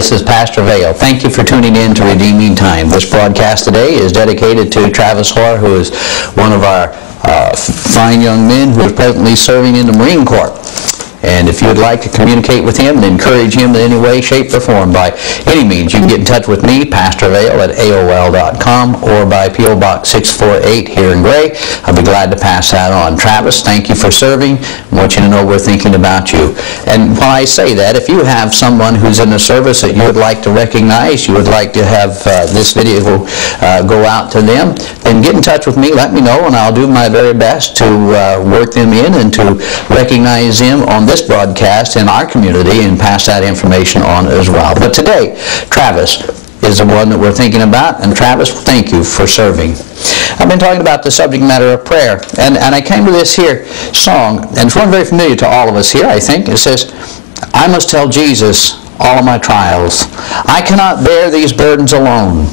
This is Pastor Vale. Thank you for tuning in to Redeeming Time. This broadcast today is dedicated to Travis Hoare, who is one of our fine young men who is presently serving in the Marine Corps. And if you would like to communicate with him and encourage him in any way, shape, or form by any means, you can get in touch with me, Pastor Vale, at AOL.com or by P.O. Box 648 here in Gray. I'll be glad to pass that on. Travis, thank you for serving. I want you to know we're thinking about you. And while I say that, if you have someone who's in the service that you would like to recognize, you would like to have this video go out to them, then get in touch with me, let me know, and I'll do my very best to work them in and to recognize them on this broadcast in our community and pass that information on as well. But today, Travis is the one that we're thinking about, and Travis, thank you for serving. I've been talking about the subject matter of prayer, and I came to this here song, and it's one very familiar to all of us here, I think. It says, I must tell Jesus all of my trials. I cannot bear these burdens alone.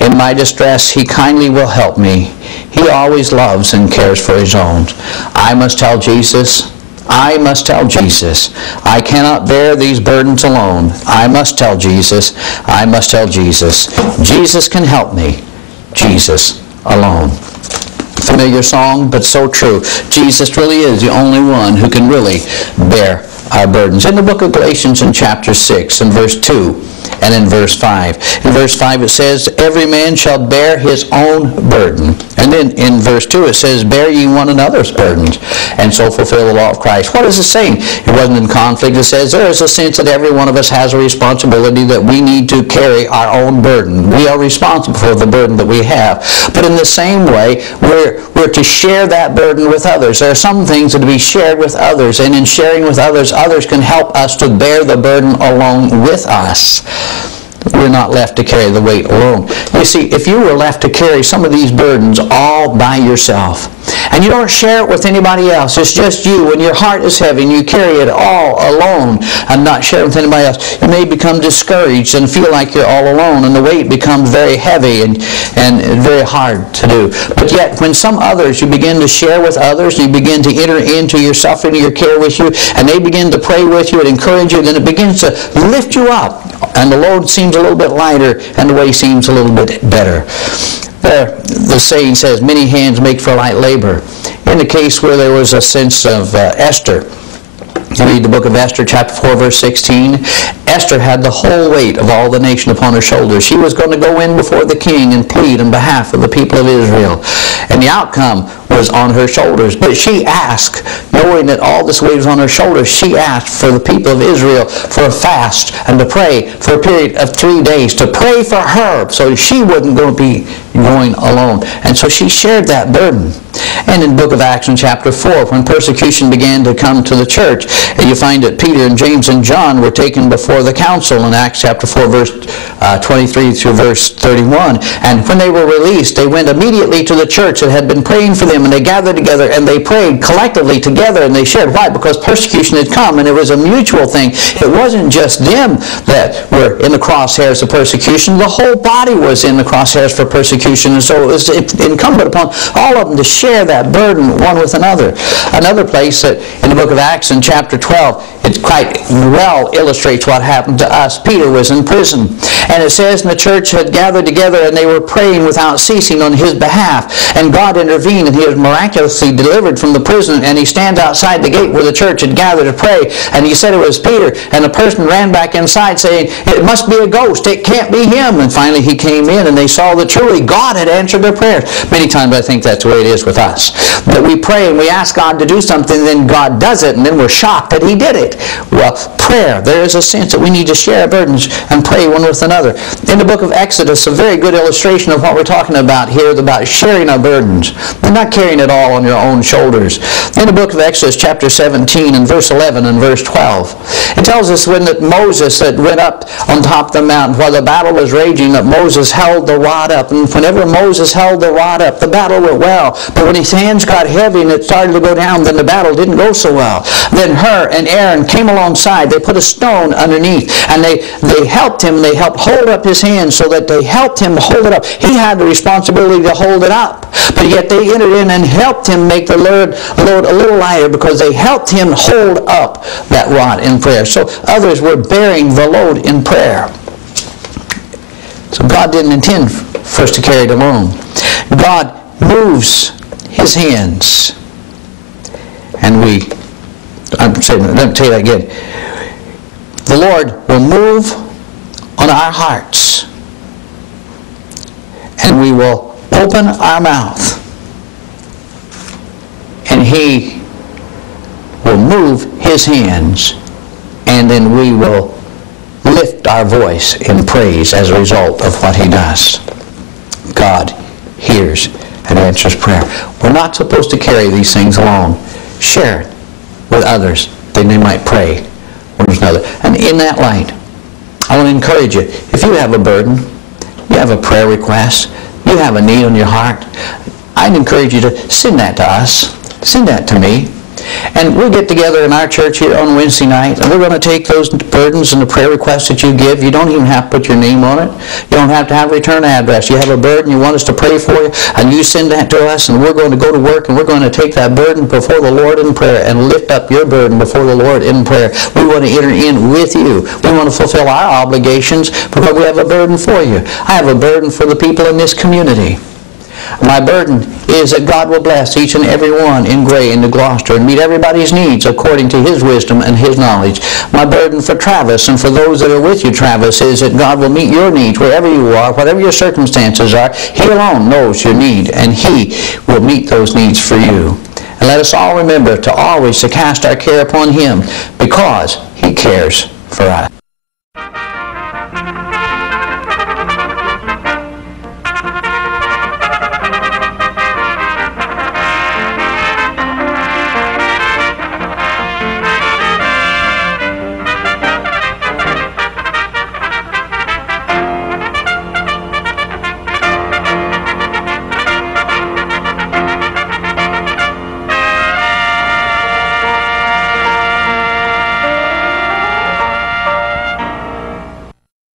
In my distress, He kindly will help me. He always loves and cares for His own. I must tell Jesus. I must tell Jesus. I cannot bear these burdens alone. I must tell Jesus. I must tell Jesus. Jesus can help me. Jesus alone. Familiar song, but so true. Jesus really is the only one who can really bear our burdens. In the book of Galatians in chapter 6 and verse 2 and in verse 5. In verse 5 it says, every man shall bear his own burden. And then in verse 2 it says, bear ye one another's burdens, and so fulfill the law of Christ. What is it saying? It wasn't in conflict. It says there is a sense that every one of us has a responsibility that we need to carry our own burden. We are responsible for the burden that we have. But in the same way, we're to share that burden with others. There are some things that are to be shared with others, and in sharing with others, others can help us to bear the burden along with us. We're not left to carry the weight alone. You see, if you were left to carry some of these burdens all by yourself, and you don't share it with anybody else, it's just you, and your heart is heavy, and you carry it all alone and not share it with anybody else, you may become discouraged and feel like you're all alone, and the weight becomes very heavy and very hard to do. But yet, when some others, you begin to share with others, you begin to enter into your suffering, your care with you, and they begin to pray with you and encourage you, then it begins to lift you up, and the load seems a little bit lighter, and the way seems a little bit better. The saying says, many hands make for light labor. In the case where there was a sense of Esther, you read the book of Esther, chapter 4, verse 16. Esther had the whole weight of all the nation upon her shoulders. She was going to go in before the king and plead on behalf of the people of Israel. And the outcome was on her shoulders. But she asked, knowing that all this weight was on her shoulders, she asked for the people of Israel for a fast and to pray for a period of 3 days, to pray for her so she wouldn't go be going alone. And so she shared that burden. And in the book of Acts in chapter 4, when persecution began to come to the church, you find that Peter and James and John were taken before the council in Acts chapter 4, verse 23 through verse 31. And when they were released, they went immediately to the church that had been praying for them, and they gathered together and they prayed collectively together, and they shared. Why? Because persecution had come, and it was a mutual thing. It wasn't just them that were in the crosshairs of persecution. The whole body was in the crosshairs for persecution, and so it was incumbent upon all of them to share that burden one with another. Another place that in the book of Acts in chapter 12, it quite well illustrates what happened to us. Peter was in prison, and it says, and the church had gathered together, and they were praying without ceasing on his behalf, and God intervened, and he was miraculously delivered from the prison, and he stands outside the gate where the church had gathered to pray, and he said it was Peter, and the person ran back inside saying, it must be a ghost, it can't be him. And finally he came in, and they saw that truly God had answered their prayers. Many times I think that's the way it is with us, that we pray and we ask God to do something, then God does it, and then we're shocked that he did it. Well, prayer, there is a sense that we need to share our burdens and pray one with another. In the book of Exodus, a very good illustration of what we're talking about here is about sharing our burdens. We're not carrying it all on your own shoulders. In the book of Exodus, chapter 17, and verse 11 and verse 12, it tells us when that Moses that went up on top of the mountain while the battle was raging, that Moses held the rod up. And whenever Moses held the rod up, the battle went well. But when his hands got heavy and it started to go down, then the battle didn't go so well. Then Hur and Aaron came alongside. They put a stone underneath, and they helped him. They helped hold up his hands so that they helped him hold it up. He had the responsibility to hold it up, but yet they entered in and helped him make the load a little lighter, because they helped him hold up that rod in prayer. So others were bearing the load in prayer. God didn't intend for us to carry it alone. God moves His hands. And let me tell you that again. The Lord will move on our hearts. And we will open our mouth. And He will move His hands. And then we will lift our voice in praise as a result of what He does. God hears and answers prayer. We're not supposed to carry these things alone. Share it with others, then they might pray one with another. And in that light, I want to encourage you, if you have a burden, you have a prayer request, you have a need on your heart, I'd encourage you to send that to us. Send that to me. And we'll get together in our church here on Wednesday night, and we're going to take those burdens and the prayer requests that you give. You don't even have to put your name on it. You don't have to have a return address. You have a burden, you want us to pray for you, and you send that to us, and we're going to go to work, and we're going to take that burden before the Lord in prayer and lift up your burden before the Lord in prayer. We want to enter in with you. We want to fulfill our obligations because we have a burden for you. I have a burden for the people in this community. My burden is that God will bless each and every one in Gray and New Gloucester and meet everybody's needs according to His wisdom and His knowledge. My burden for Travis and for those that are with you, Travis, is that God will meet your needs wherever you are, whatever your circumstances are. He alone knows your need, and He will meet those needs for you. And let us all remember to always to cast our care upon Him because He cares for us.